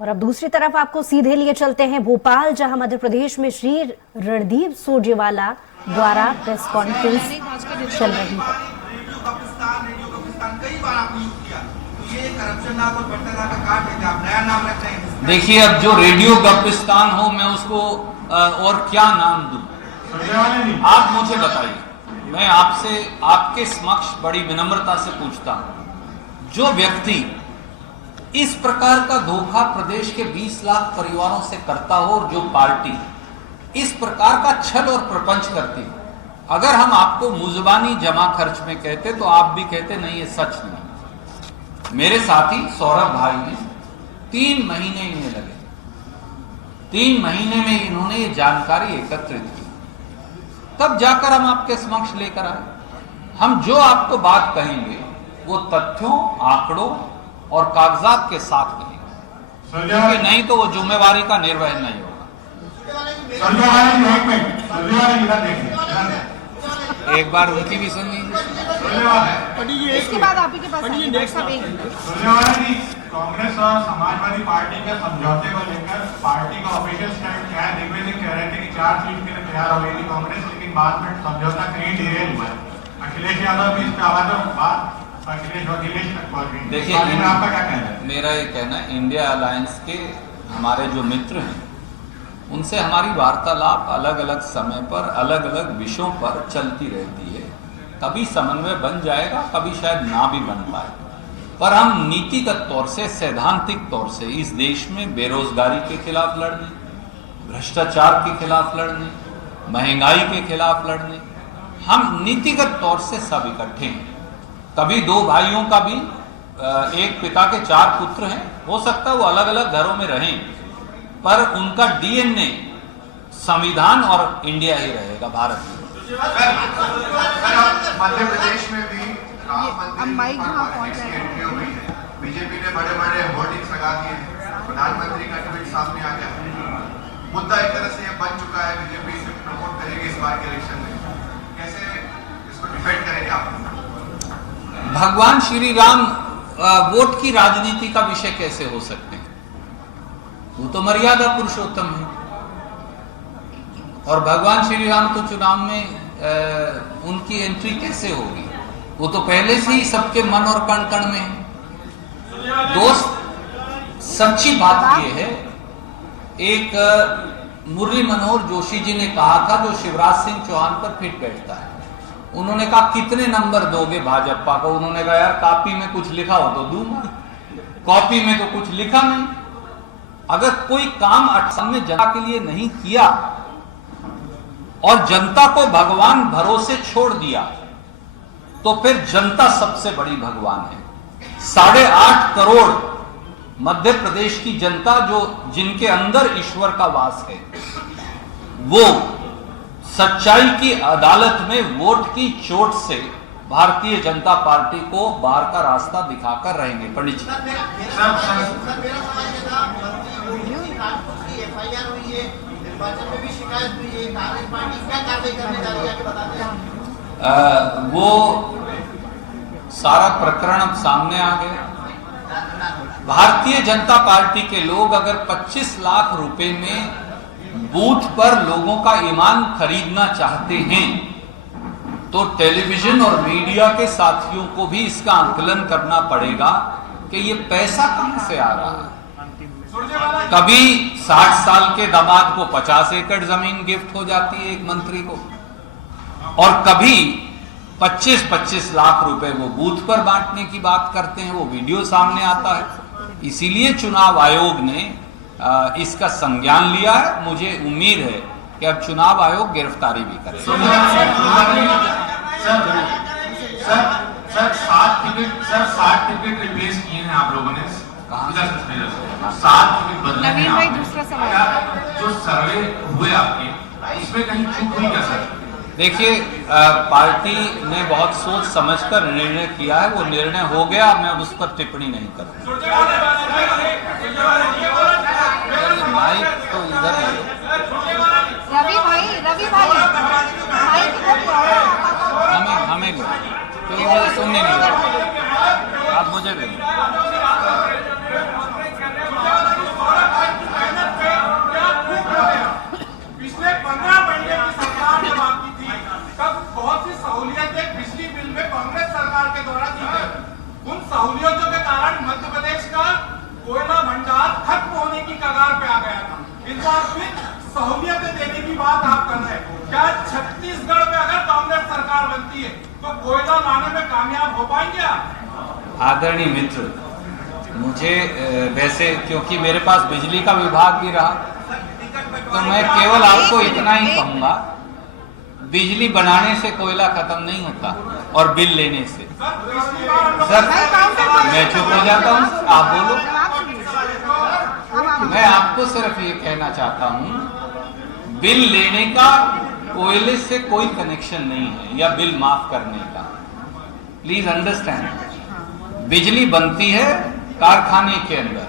और अब दूसरी तरफ आपको सीधे लिए चलते हैं भोपाल, जहां मध्य प्रदेश में श्री रणदीप सुरजेवाला द्वारा प्रेस कॉन्फ्रेंस चल रही है। देखिए, अब जो रेडियो गप्पिस्तान हो, मैं उसको और क्या नाम दूं? आप मुझे बताइए। मैं आपसे आपके समक्ष बड़ी विनम्रता से पूछता हूं, जो व्यक्ति इस प्रकार का धोखा प्रदेश के 20 लाख परिवारों से करता हो और जो पार्टी इस प्रकार का छल और प्रपंच करती है, अगर हम आपको मुजबानी जमा खर्च में कहते तो आप भी कहते नहीं, ये सच नहीं। मेरे साथी सौरभ भाई ने 3 महीने इन्हें लगे, 3 महीने में इन्होंने ये जानकारी एकत्रित की, तब जाकर हम आपके समक्ष लेकर आए। हम जो आपको बात कहेंगे वो तथ्यों, आंकड़ों और कागजात के साथ कहेंगे, क्योंकि नहीं तो वो जिम्मेवारी का निर्वहन नहीं होगा। एक बार उनकी भी सुन लीजिए, इसके बाद आप ही के पास कांग्रेस और समाजवादी पार्टी के समझौते को लेकर पार्टी का ऑफिशियल स्टैंड क्या है? दिग्विजय सिंह कह रहे थे कि 4 सीट के लिए तैयार हो गई थी कांग्रेस, लेकिन बाद में समझौता कहीं डिरेल हुआ है। अखिलेश यादव भी इस पे आवाज अखिलेश तक पहुंच गई। देखिए, आपका क्या कहना है? मेरा ये कहना है, इंडिया अलायंस के हमारे जो मित्र हैं उनसे हमारी वार्तालाप अलग अलग समय पर अलग अलग विषयों पर चलती रहती है। कभी समन्वय बन जाएगा, कभी शायद ना भी बन पाए, पर हम नीतिगत तौर से, सैद्धांतिक तौर से इस देश में बेरोजगारी के खिलाफ लड़ने, भ्रष्टाचार के खिलाफ लड़ने, महंगाई के खिलाफ लड़ने, हम नीतिगत तौर से सब इकट्ठे हैं। कभी 2 भाइयों का भी एक पिता के 4 पुत्र हैं, हो सकता है वो अलग अलग घरों में रहें, पर उनका डीएनए संविधान और इंडिया ही रहेगा, भारत ही। मध्य प्रदेश में भी बीजेपी ने बड़े बड़े होर्डिंग्स लगा दिए हैं, प्रधानमंत्री का ट्वीट सामने आ गया, मुद्दा एक तरह से ये बन चुका है। बीजेपी इसे प्रमोट करेगी इस बार के इलेक्शन में, कैसे इसको डिफेंड करेंगे आप? भगवान श्री राम वोट की राजनीति का विषय कैसे हो सकते हैं? वो तो मर्यादा पुरुषोत्तम है, और भगवान श्री राम तो चुनाव में उनकी एंट्री कैसे होगी? वो तो पहले से ही सबके मन और कण कण में है। दोस्त, सच्ची बात ये है, एक मुरली मनोहर जोशी जी ने कहा था, जो शिवराज सिंह चौहान पर फिट बैठता है। उन्होंने कहा, कितने नंबर दोगे भाजपा को? उन्होंने कहा, यार कॉपी में कुछ लिखा हो तो दूंगा, कॉपी में तो कुछ लिखा नहीं। अगर कोई काम असम में जनता के लिए नहीं किया और जनता को भगवान भरोसे छोड़ दिया, तो फिर जनता सबसे बड़ी भगवान है। 8.5 करोड़ मध्य प्रदेश की जनता, जो जिनके अंदर ईश्वर का वास है, वो सच्चाई की अदालत में वोट की चोट से भारतीय जनता पार्टी को बाहर का रास्ता दिखाकर रहेंगे। पंडित जी, वो सारा प्रकरण अब सामने आ गया। भारतीय जनता पार्टी के लोग अगर 25 लाख रुपए में बूथ पर लोगों का ईमान खरीदना चाहते हैं, तो टेलीविजन और मीडिया के साथियों को भी इसका आंकलन करना पड़ेगा कि ये पैसा कहां से आ रहा है। कभी 60 साल के दामाद को 50 एकड़ जमीन गिफ्ट हो जाती है एक मंत्री को, और कभी 25-25 लाख रुपए वो बूथ पर बांटने की बात करते हैं, वो वीडियो सामने आता है। इसीलिए चुनाव आयोग ने इसका संज्ञान लिया है। मुझे उम्मीद है कि अब चुनाव आयोग गिरफ्तारी भी करेगा। सर 7 टिकट रिप्लेस किए हैं आप लोगों ने, 7 टिकट बदले हैं आपने। जो सर्वे हुए आपके, इसमें कहीं चूक हुई क्या सर? देखिए, पार्टी ने बहुत सोच समझकर निर्णय किया है, वो निर्णय हो गया, मैं उस पर टिप्पणी नहीं करूंगा। माइक तो इधर हमें क्योंकि मुझे सुनने नहीं रहा, आप मुझे भी खत्म होने की कगार पे आ गया था। इस बार फिर सहूलियतें देने की बात आप कर रहे हैं। क्या छत्तीसगढ़ में अगर कांग्रेस सरकार बनती है तो कोयला लाने में कामयाब हो पाएंगे आप? आदरणीय मित्र, मुझे वैसे क्योंकि मेरे पास बिजली का विभाग भी रहा, तो मैं केवल आपको इतना ही कहूंगा, बिजली बनाने से कोयला खत्म नहीं होता और बिल लेने से। सर, मैं चुप हो जाता हूं, आप बोलो। मैं आपको सिर्फ ये कहना चाहता हूं, बिल लेने का कोयले से कोई कनेक्शन नहीं है, या बिल माफ करने का। प्लीज अंडरस्टैंड, बिजली बनती है कारखाने के अंदर,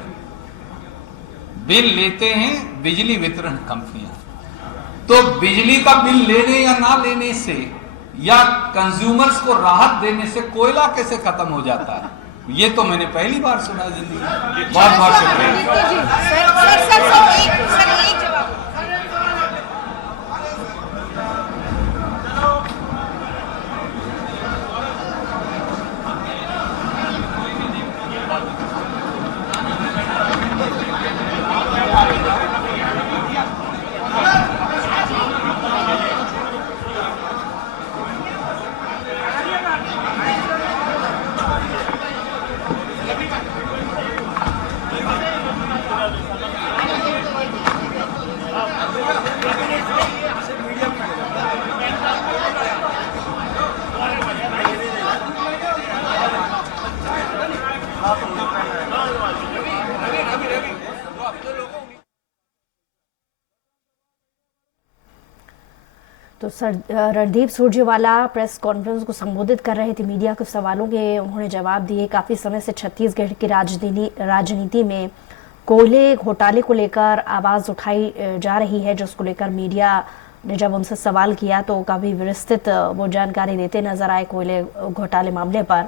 बिल लेते हैं बिजली वितरण कंपनियां। तो बिजली का बिल लेने या ना लेने से या कंज्यूमर्स को राहत देने से कोयला कैसे खत्म हो जाता है, ये तो मैंने पहली बार सुना जिंदगी में। बहुत बहुत शुक्रिया। तो sir Randeep Surjewala press conference को संबोधित कर रहे थे। मीडिया के सवालों के उन्होंने जवाब दिए। काफ़ी समय से छत्तीसगढ़ की राजनीति में कोयले घोटाले को लेकर आवाज़ उठाई जा रही है, जिसको लेकर मीडिया ने जब उनसे सवाल किया तो काफ़ी विस्तृत वो जानकारी देते नजर आए कोयले घोटाले मामले पर।